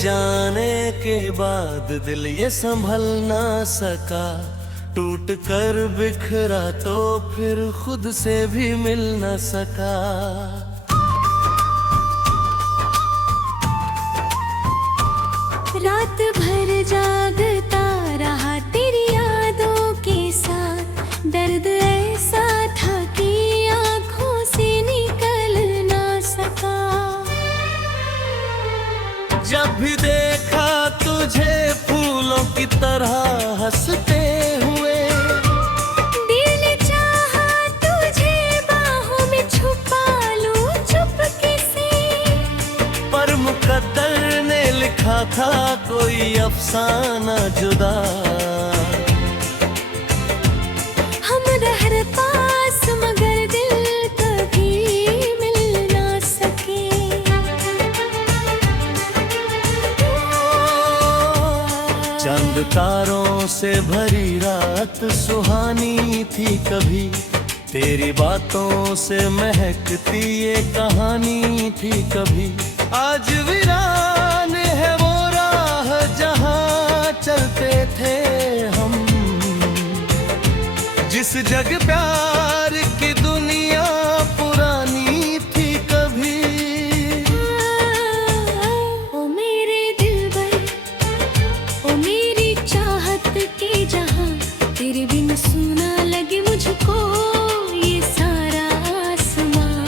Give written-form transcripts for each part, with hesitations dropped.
जाने के बाद दिल ये संभल ना सका। टूट कर बिखरा तो फिर खुद से भी मिल न सका। रात भर जागता रहा तेरी यादों के साथ। दर्द ऐसा था कि आँखों से निकल ना सका। जब भी देखा तुझे फूलों की तरह हंसते हुए, दिल ने चाहा तुझे बाहों में छुपा लूं चुपके से। पर मुकद्दर ने लिखा था कोई अफसाना जुदा। हम रह पास मगर दिल कभी मिल ना सके। चंद तारों से भरी रात सुहानी थी कभी। तेरी बातों से महकती ये कहानी थी कभी। आज वीरान है वो राह जहाँ चलते थे हम। जिस जग प्यार की दुनिया पुरानी थी कभी। ओ मेरे दिलबर, ओ मेरी चाहत के जहां, तेरे बिन सुना लगे मुझको ये सारा आसमां।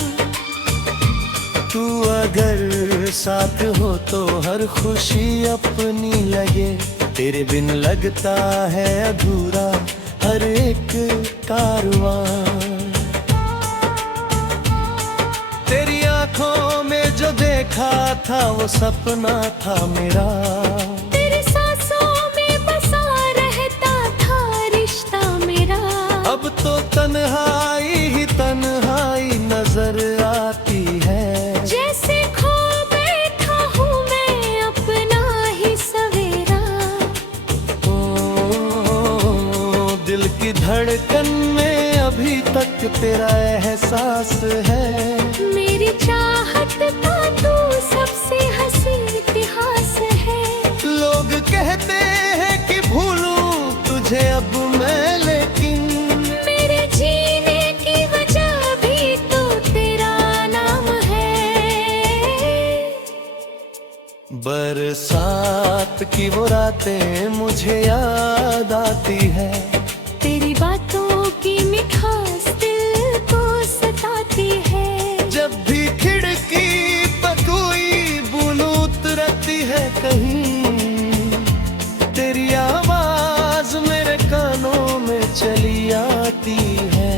तू अगर साथ हो तो हर खुशी अपनी लगे। तेरे बिन लगता है अधूरा हर एक कारवां। तेरी आंखों में जो देखा था वो सपना था मेरा। तेरी सांसों में बसा रहता था रिश्ता मेरा। अब तो तन्हाई ही तन्हाई नजर आती है। जैसे खो बैठा हूँ मैं अपना ही सवेरा। दिल की धड़कन में अभी तक तेरा एहसास है। मेरी चाहत का तू सबसे हंसी इतिहास है। लोग कहते हैं कि भूलूं तुझे अब मैं, लेकिन मेरे जीने की वजह भी तो तेरा नाम है। बरसात की वो रातें मुझे याद आती है। तेरी बातों की मिठास दिल को सताती है। जब भी खिड़की पर कोई बूंद उतरती है कहीं, तेरी आवाज मेरे कानों में चली आती है।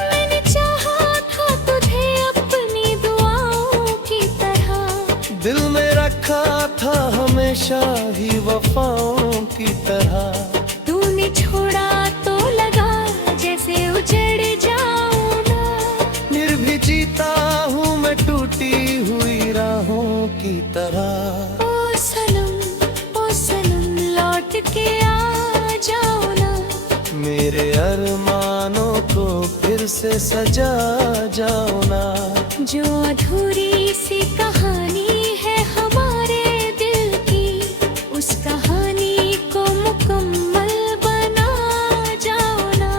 मैंने चाहा था तुझे अपनी दुआओं की तरह। दिल में रखा था हमेशा ही वफाओं की तरह। तूने छोड़ा तो लगा जैसे उजड़ जाऊं ना। निर्भीक जीता हूँ मैं टूटी हुई राहों की तरह। ओ सनम लौट के आ जाओ ना। मेरे अरमानों को फिर से सजा जाओ ना। जो अधूरी सी कहानी है हमारे दिल की, उस कहानी को मुकम्मल बना जाओ ना।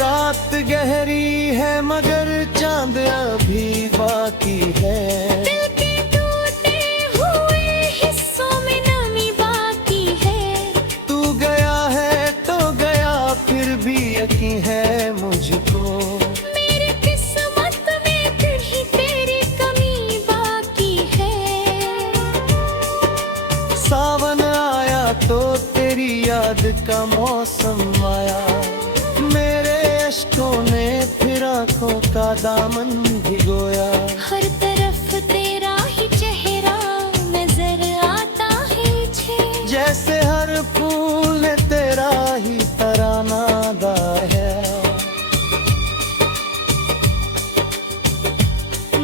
रात गहरी है मगर चांद अभी बाकी है। दिल के टूटे हुए हिस्सों में नमी बाकी है। तू गया है तो गया फिर भी यकीन है मुझको। मेरी किस्मत में कहीं तेरी कमी बाकी है। सावन आया तो तेरी याद का मौसम आया। मेरे अश्कों ने फिर आंखों का दामन भिगोया। हर तरफ तेरा ही चेहरा नजर आता है मुझे। जैसे हर फूल ने तेरा ही तराना गाया है।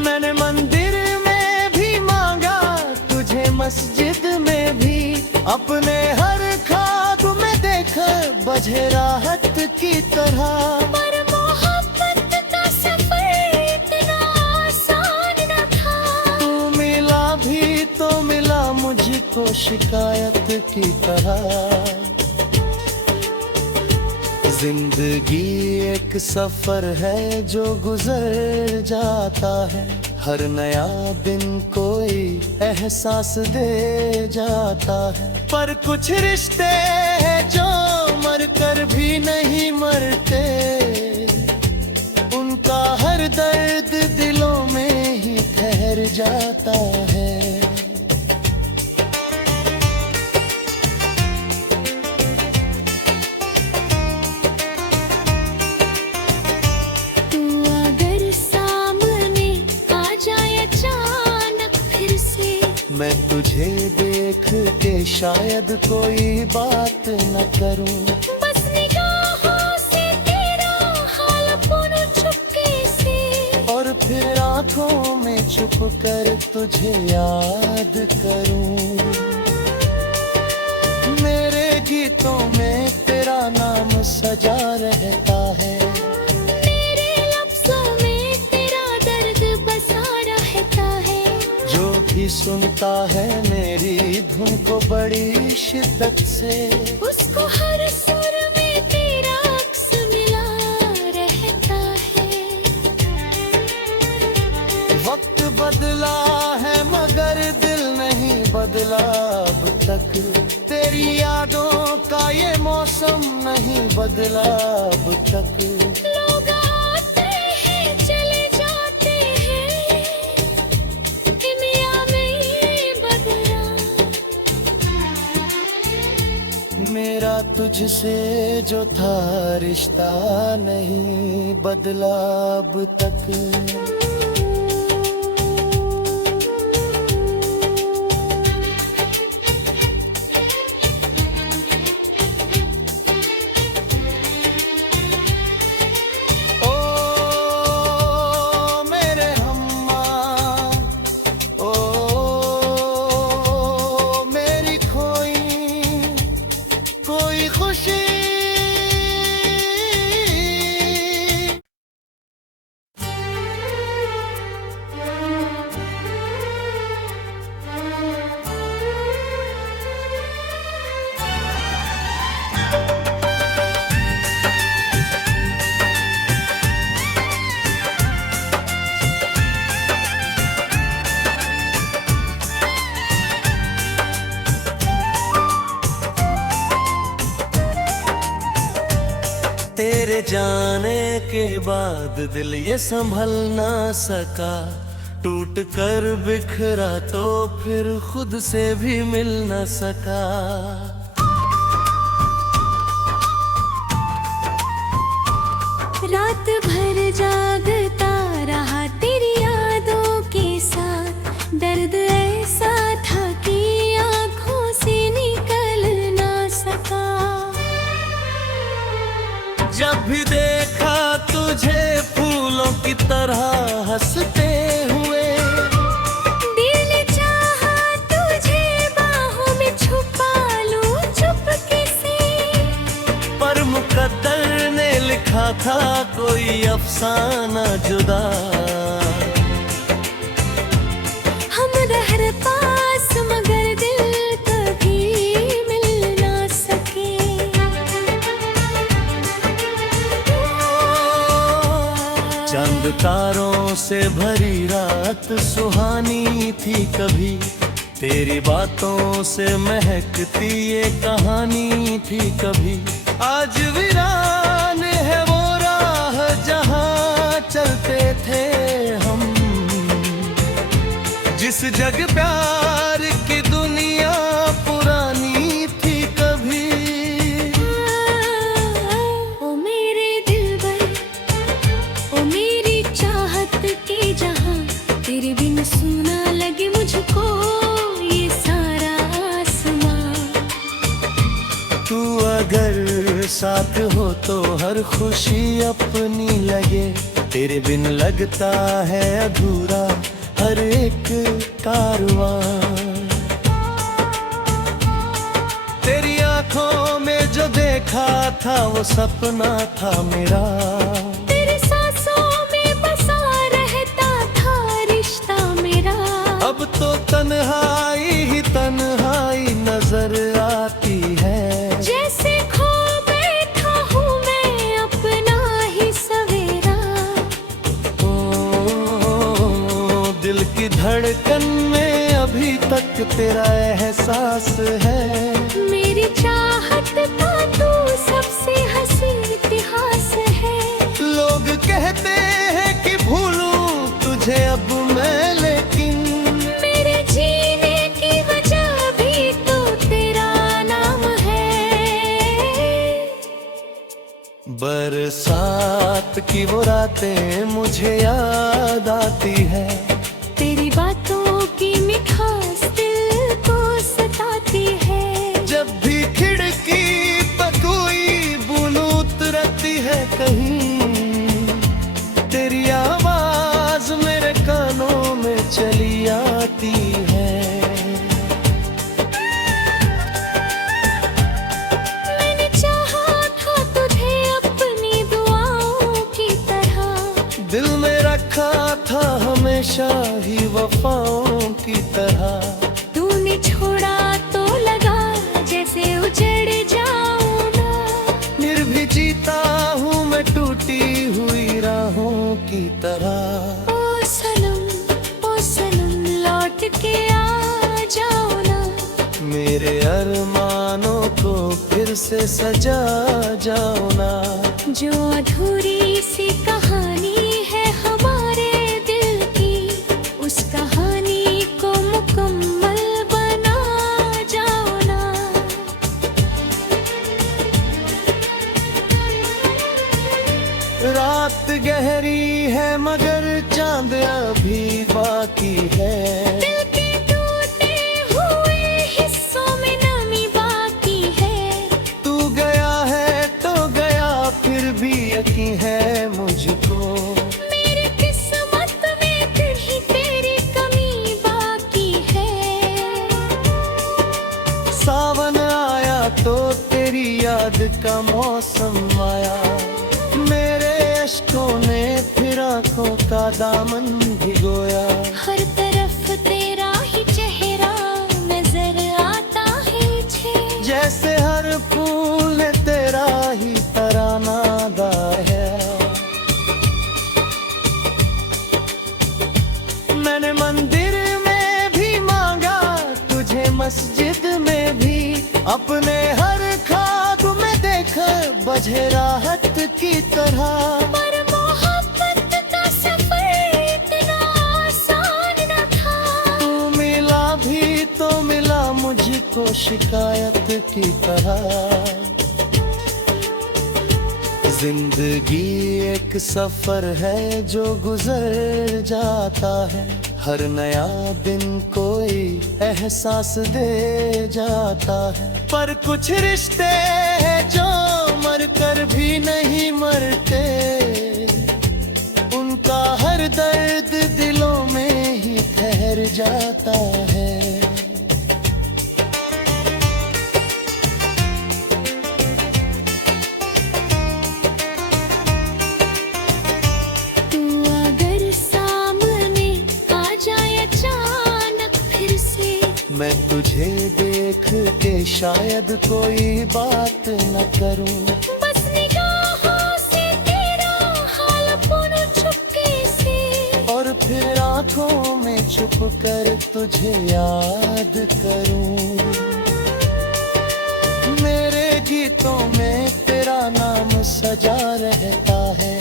मैंने मंदिर में भी मांगा तुझे, मस्जिद में भी, अपने हर ख्वाब में देख बजे राहत की तरह। की तरह। जिंदगी एक सफर है जो गुजर जाता है, हर नया दिन कोई एहसास दे जाता है। पर कुछ रिश्ते हैं जो मर कर भी नहीं मरते, उनका हर दर्द दिलों में ही ठहर जाता है। तू अगर सामने आ जाए अचानक फिर से, मैं तुझे देख के शायद कोई बात न करूं, बस निगाहों से तेरा हाल पूरा चुपके से, और फिर आंखों में छुप कर तुझे याद करूं। मेरे गीतों में तेरा नाम सजा रहता है, मेरे लफ्ज़ों में तेरा दर्द बसा रहता है। जो भी सुनता है मेरी धुन को बड़ी शिद्दत से, उसको हर सुर में तेरा अक्स मिला रहता है। वक्त बदला है मगर दिल नहीं बदला अब तक, तेरी यादों का ये मौसम नहीं बदला अब तक। लोग आते हैं चले जाते हैं, दुनिया में ये बदला। मेरा तुझसे जो था रिश्ता नहीं बदला अब तक। तेरे जाने के बाद दिल ये संभल ना सका, टूट कर बिखरा तो फिर खुद से भी मिल न सका। रात भर जागता रहा तेरी यादों के साथ, दर्द ऐसा था कि आँखों से निकल ना सका। जब भी देखा तुझे फूलों की तरह हंसते हुए, दिल ने चाहा तुझे बाहों में छुपा लूं चुपके से, पर मुकद्दर ने लिखा था कोई अफसाना जुदा। हम रह पास मगर दिल कभी मिल ना सके। चंद तारों से भरी रात सुहानी थी कभी, तेरी बातों से महकती ये कहानी थी कभी। आज वीरान है वो राह जहाँ चलते थे हम, जिस जग प्यार की दुनिया पुरानी थी कभी। ओ मेरे दिलबर, ओ मेरी चाहत के जहां, तेरे बिन सुना लगे मुझको ये सारा आसमां। तू अगर साथ हो तो हर खुशी अपनी लगे, तेरे बिन लगता है अधूरा हर एक कारवां। तेरी आंखों में जो देखा था वो सपना था मेरा, तेरी सांसों में बसा रहता था रिश्ता मेरा। अब तो तन्हाई ही तन्हाई नजर आती धड़कन में अभी तक तेरा एहसास है। मेरी चाहत का तू सबसे हंसी इतिहास है। लोग कहते हैं कि भूलूं तुझे अब मैं, लेकिन मेरे जीने की वजह भी तो तेरा नाम है। बरसात की वो रातें मुझे याद आती है। तेरी बातों की मिठास दिल को सताती है। जब भी खिड़की पर कोई बूंद उतरती है कहीं, तेरी आवाज मेरे कानों में चली आती है। मैंने चाहा था तुझे अपनी दुआओं की तरह, दिल में रखा था हमेशा ही वफाओं की तरह। तूने छोड़ा तो लगा जैसे उजड़ जाऊं ना। फिर भी जीता हूँ मैं टूटी हुई राहों की तरह। ओ सनम लौट के आ जाओ ना। मेरे अरमानों को फिर से सजा जाओ ना। जो अधूरी सी कहानी है हमारे दिल की, उस कहानी को मुकम्मल बना जाओ ना। रात गहरी है मगर चांद अभी बाकी है। दिल के टूटे हुए हिस्सों में नमी बाकी है। तू गया है तो गया, फिर भी यकीन है मुझको। मेरी किस्मत में कहीं तेरी कमी बाकी है। सावन आया तो तेरी याद का मौसम आया। मेरे अश्कों ने फिर आंखों का दामन भिगोया। हर तरफ तेरा ही चेहरा नजर आता है मुझे। जैसे हर फूल ने तेरा ही तराना गाया है। मैंने मंदिर में भी मांगा तुझे, मस्जिद में भी, अपने हर ख्वाब में देखा बजे राहत की तरह। पर मोहब्बत का सफर इतना आसान न था। तू मिला भी तो मिला मुझको शिकायत की तरह। जिंदगी एक सफर है जो गुजर जाता है। हर नया दिन कोई एहसास दे जाता है। पर कुछ रिश्ते हैं जो मर कर भी नहीं मरते। उनका हर दर्द दिलों में ही ठहर जाता है। तू अगर सामने आ जाए अचानक फिर से, मैं तुझे देख के शायद कोई बात न करूं। बस निगाहों से तेरा हाल पुन चुपके से, और फिर आंखों में छुप कर तुझे याद करूं। मेरे गीतों में तेरा नाम सजा रहता है।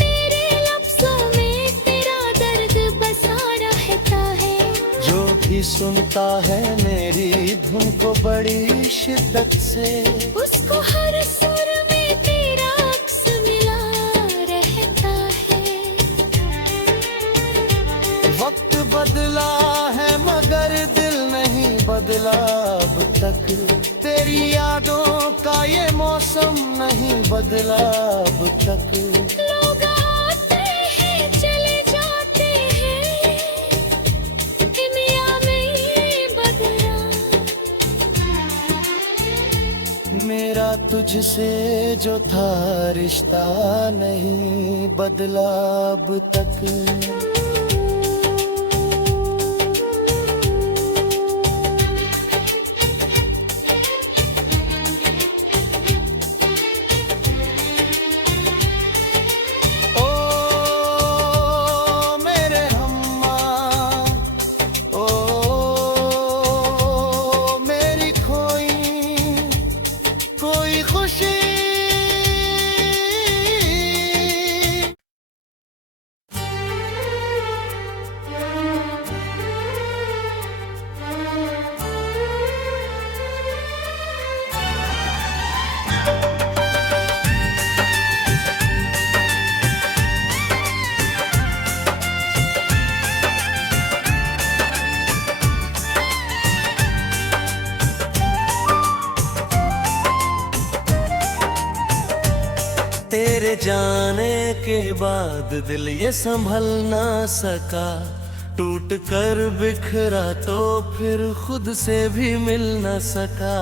मेरे लफ्ज़ों में तेरा दर्द बसा रहता है। जो भी सुनता है मेरी धुन को बड़ी शिद्दत से, उसको हर सुर में तेरा अक्स मिला रहता है। वक्त बदला है मगर दिल नहीं बदला अब तक। तेरी यादों का ये मौसम नहीं बदला अब तक। लोग आते हैं चले जाते हैं, दुनिया में ये बदला। मेरा तुझसे जो था रिश्ता नहीं बदला अब तक। जाने के बाद दिल ये संभल ना सका, टूट कर बिखरा तो फिर खुद से भी मिल न सका।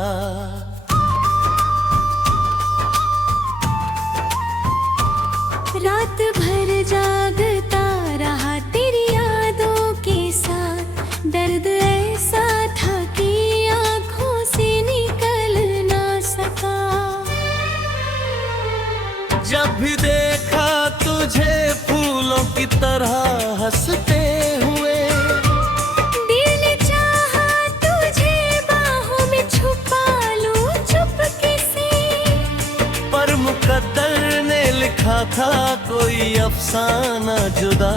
रात भर जागता रहा तेरी यादों के साथ, दर्द ऐसा था कि आँखों से निकल ना सका। जब भी देखा तुझे फूलों की तरह हंसते हुए, दिल ने चाहा तुझे बाहों में छुपा लूं चुपके से, पर मुकद्दर ने लिखा था कोई अफसाना जुदा।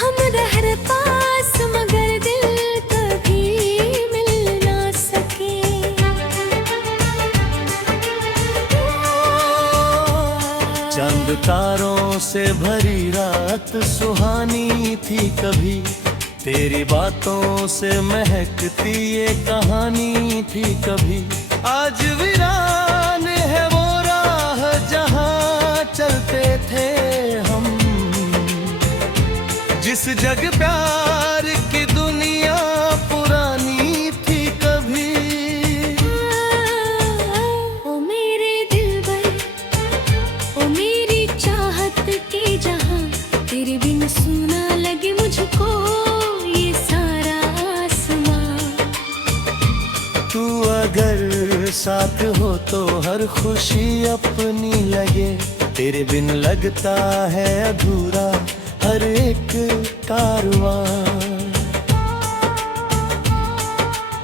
हम रह पास मगर दिल कभी मिल ना सके। चंद तारों से भरी रात सुहानी थी कभी, तेरी बातों से महकती ये कहानी थी कभी। आज वीरान है वो राह जहाँ चलते थे हम, जिस जग प्यार की दुनिया पुरानी थी कभी। ओ मेरे दिलबर, ओ मेरी चाहत के जहां, तेरे बिन सुना लगे मुझको ये सारा आसमां। तू अगर साथ हो तो हर खुशी अपनी लगे, तेरे बिन लगता है अधूरा हर एक कारवां।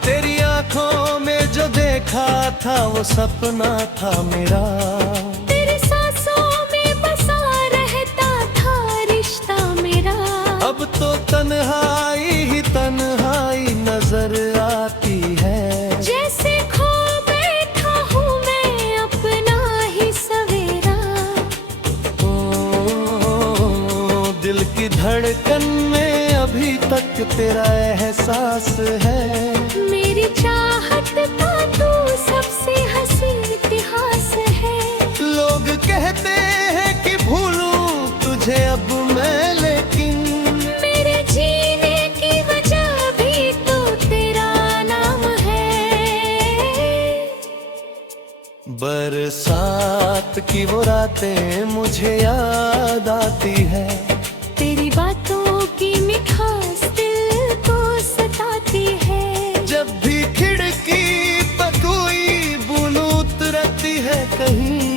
तेरी आंखों में जो देखा था वो सपना था मेरा, तेरी सांसों में बसा रहता था रिश्ता मेरा। अब तो तन्हाई ही तन्हाई नजर आती है, जैसे खो बैठा हूँ मैं अपना ही सवेरा। ओ, दिल की धड़कन में अभी तक तेरा एहसास है। मेरी चाहत का तू सबसे हंसी इतिहास है। लोग कहते हैं कि भूलूं तुझे अब मैं, लेकिन मेरे जीने की वजह भी तो तेरा नाम है। बरसात की वो रातें मुझे याद आती है, तेरी बातों की मिठास दिल को सताती है। जब भी खिड़की पर कोई बूंद उतरती है कहीं,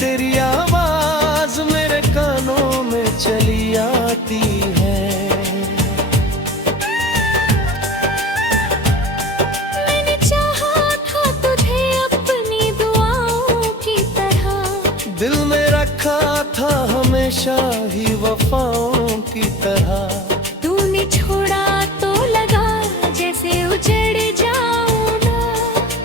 तेरी आवाज मेरे कानों में चली आती है। मैंने चाहा था तुझे अपनी दुआओं की तरह, दिल में रखा था हमेशा ही वफाओं की तरह। तूने छोड़ा तो लगा जैसे उजड़ जाऊं ना।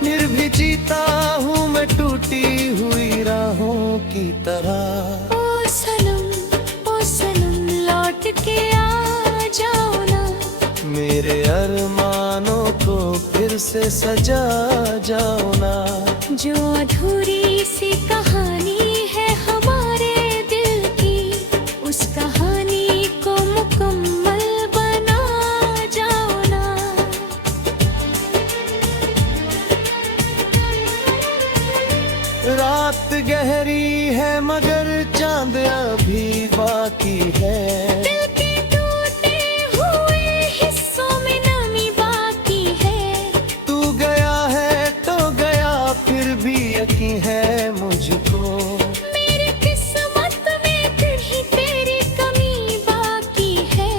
निर्भी जीता हूँ मैं टूटी हुई राहों की तरह। ओ सनम लौट के आ जाओ ना। मेरे अरमानों को फिर से सजा जाओ ना। जो अधूरी सी कहानी है हमारे दिल की, उस कहानी को मुकम्मल बना जाओ ना। रात गहरी है मगर चांद अभी बाकी है, दिल के टूटे हुए हिस्सों में नमी बाकी है। तू गया है तो गया फिर भी यकीन है मुझको। मेरी किस्मत में कहीं तेरी कमी बाकी है।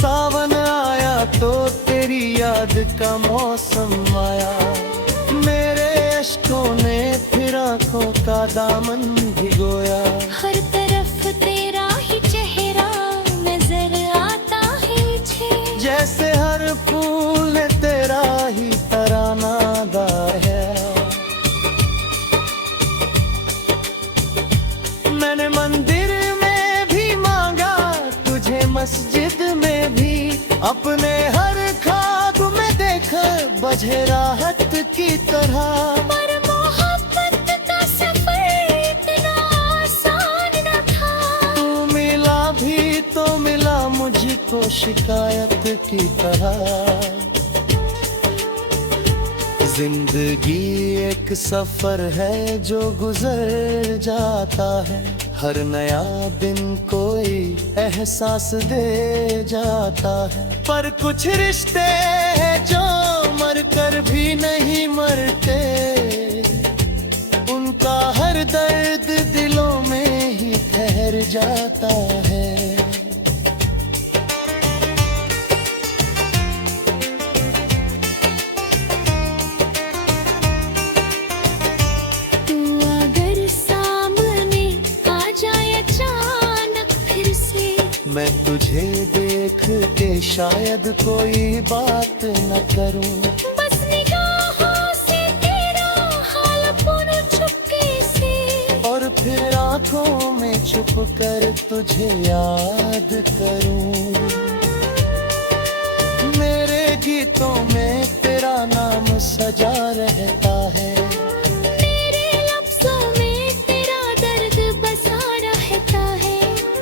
सावन आया तो तेरी याद का मौसम आया, मेरे अश्कों ने फिर आंखों का दामन भिगोया। हर तरफ तेरा ही चेहरा नजर आता है मुझे, जैसे हर फूल ने तेरा ही तराना गाया है। मैंने मंदिर में भी मांगा तुझे, मस्जिद में भी, अपने हर ख्वाब में देख बजे राहत की तरह। तरह। पर मोहब्बत का सफर इतना आसान न था। तू मिला भी तो मिला मुझको शिकायत की तरह। जिंदगी एक सफर है जो गुजर जाता है, हर नया दिन कोई एहसास दे जाता है। पर कुछ रिश्ते हैं जो मर कर भी नहीं मरते, उनका हर दर्द दिलों में ही ठहर जाता है। तू अगर सामने आ जाए अचानक फिर से, मैं तुझे देख के शायद कोई बात न करूं। बस निगाहों से तेरा हाल पुन चुपके से, और फिर आंखों में छुप कर तुझे याद करूं। मेरे गीतों में तेरा नाम सजा रहता है, मेरे लफ्ज़ों में तेरा दर्द बसा रहता है।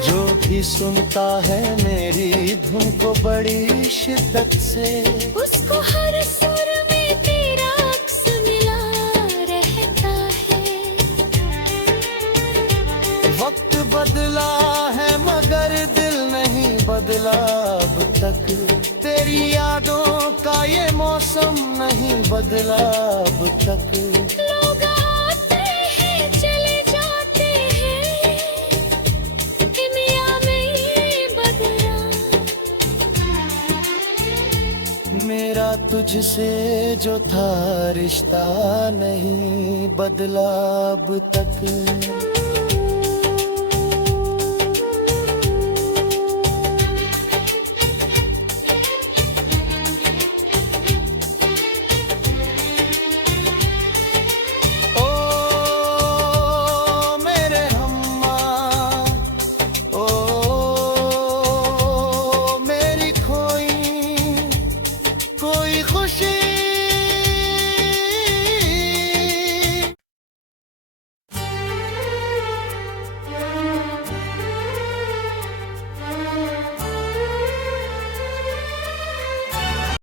जो भी सुनता है मेरी धुन को बड़ी शिद्दत से, उसको हर सुर में तेरा अक्स मिला रहता है। वक्त बदला है मगर दिल नहीं बदला अब तक। तेरी यादों का ये मौसम नहीं बदला अब तक। लोग आते हैं चले जाते हैं, दुनिया में ये बदला। मेरा तुझसे जो था रिश्ता नहीं बदला अब तक।